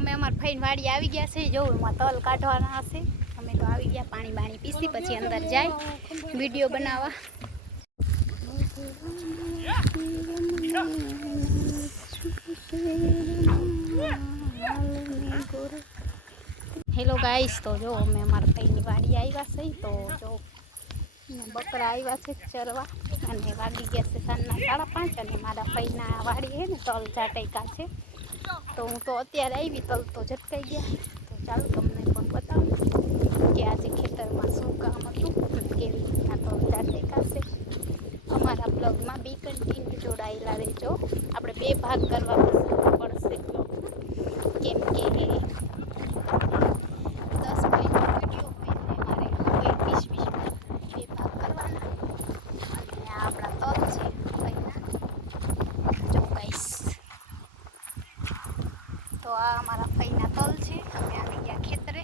અમે અમાર ફઈને વાડી આવી ગયા છે જો એમાં તલ કાઢવાના હશે અમે તો આવી ગયા પાણી બાણી પીસી પછી અંદર જાય વિડિયો બનાવવા હેલો ગાઈસ તો જો અમે અમારા ફઈની વાડી આવ્યા છે તો જો બકરા આવ્યા છે ચરવા અને વાગી ગયા છે સાંજના 5:30 અને મારા ફઈના વાડી હે ને તલ ઝાટૈકા છે તો હું તો અત્યારે આવી તલ તો ઝટકાઈ ગયા તો ચાલો તમને પણ બતાવું કે આજે ખેતરમાં શું કામ હતું કેવી રીતના તલ ઝાટૈકા છે અમારા બ્લોગમાં બી કન્ટિન્યુ જોડાયેલા રહેજો આપણે 2 ભાગ કરવા પડશે બ્લોગમાં કેમ કે 10 મિનિટનો વિડીયો હોય એટલે મારે 20 મિનિટ 2 ભાગ કરવાના અને આ આપણા તલ છે ફઈના જો ગાઈસ તો આ અમારા ફઈના તલ છે અમે આવી ગયા ખેતરે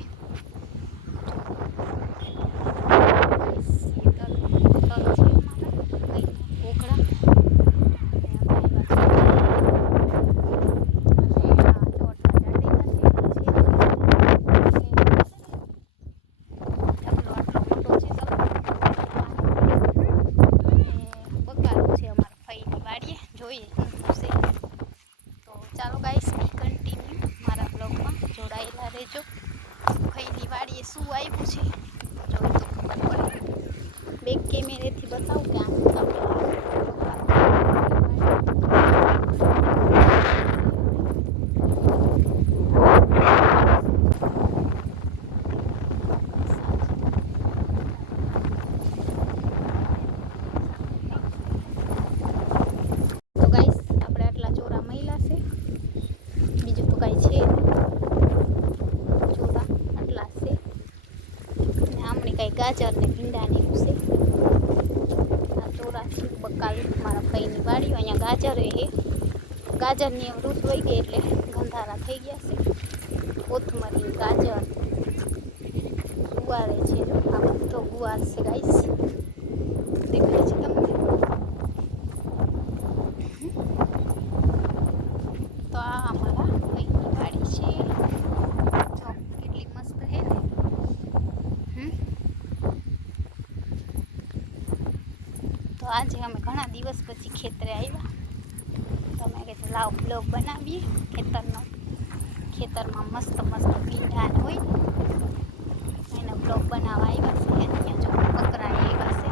ચાલો ગાઈસ બી કન્ટિન્યુ મારા બ્લોગમાં જોડાયેલા રહેજો ફઈની વાડીએ શું આવ્યું છે જોઈ તો ખબર પડે બેક કેમેરેથી બતાવું કે આમ તો ગાઈસ આપણે આટલા ચોરા મહિલા છે બીજું તો કાંઈ છે ચોરા આટલા છે ને આમણી કાંઈ ગાજર ને ભીંડા ને એવું છે આ ચોરા છે બકાલ મારા ફઈની વાડી અહીંયા ગાજર એ ગાજરની ઋતુ વહી ગઈ એટલે ગંધારા થઈ ગયા છે કોથમરી ગાજર ગુવારે છે આ બધો ગુવાર છે ગાઈસ દેખાય છે તમને તો આ અમારા ફઈની વાડી છે જો કેટલી મસ્ત છે ને તો આજે અમે ઘણા દિવસ પછી ખેતરે આવ્યા તમે કીધું લાવ બ્લોગ બનાવીએ ખેતરમાં મસ્ત મસ્ત ભીંડા હોય એનો બ્લોગ બનાવવા આવ્યા છે અહીંયા જો બકરા આવ્યા છે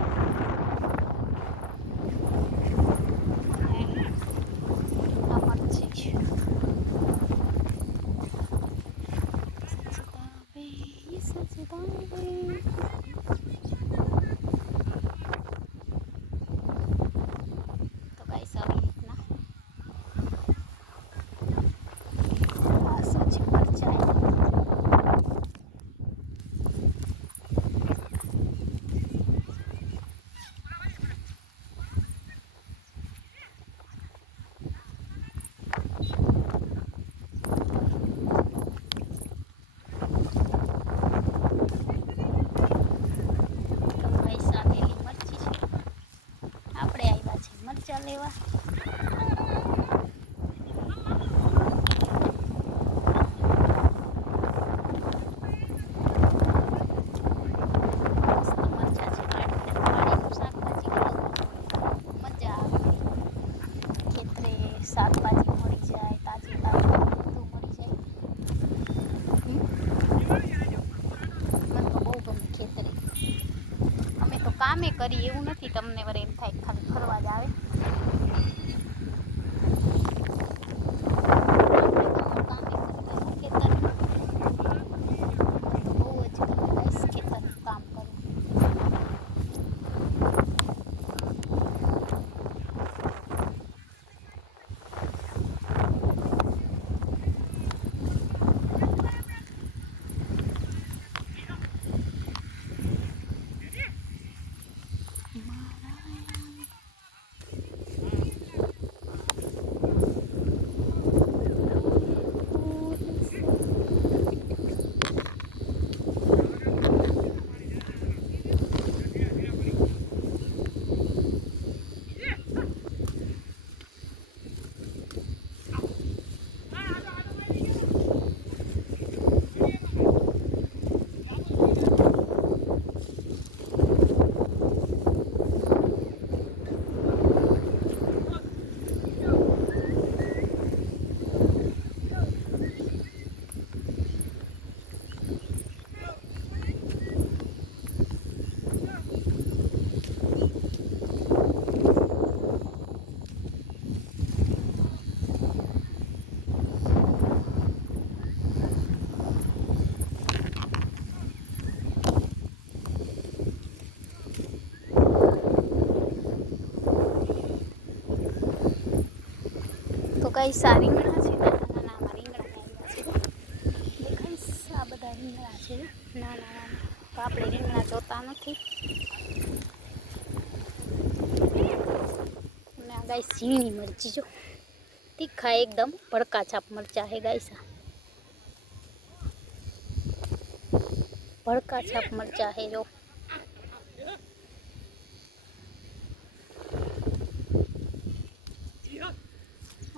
આ મરચી છે તો ગાઈસ આવી રીતના આ શું છે મરચાં લેવા શાકભાજી મળી જાય તાજી તાજી બધું મળી જાય મને તો બહુ ગમે ખેતરે અમે તો કામે કરીએ એવું નથી તમને વરે એમ થાય ખાલી ફરવા જ આવે ગાઈસ આ રીંગણા છે, નાના નાના રીંગણા આવ્યા છે દેખાઈશ, આ બધા રીંગણા છે નાના નાના, તો આપણે રીંગણા જોતા નથી. અને આ ગાઈસ ઝીણી મરચી જો, તીખા એકદમ ભડકા છાપ મરચા હે ગાઈસ, ભડકા છાપ મરચા હે જો.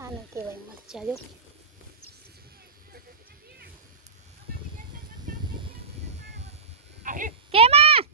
આને કહેવાય મરચા જો. કેમાં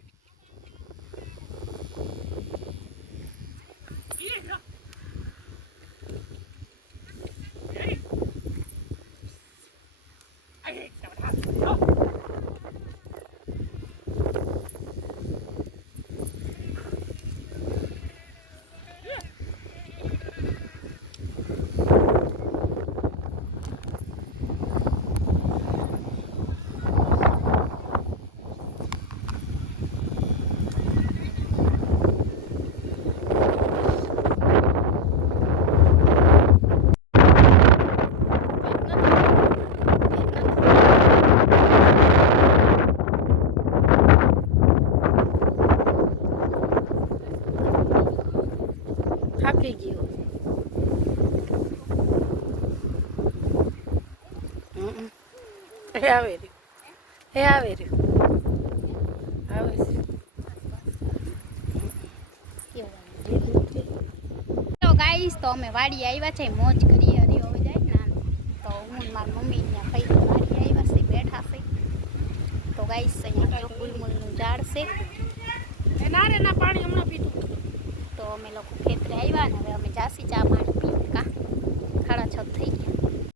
થાકી ગયો. આવે રહ્યું, આવે રહ્યું, આવે છે. તો ગાઈસ તો અમે વાડી આવ્યા છે, મોજ કરીએ. હરિયો હવે જાય ને તો હું મારી મમ્મી ત્યાં પૈકી વાડી આવ્યા છે, બેઠા છે. તો ગાઈસ અહીંયા જો ગુલમુલનું ઝાડ છે, ના પાણી હમણાં પીધું. તો અમે લોકો ખેતરે આવ્યા ને હવે અમે જાસી ચા પાણી પીએ. કા 6:30 થઈ ગયા.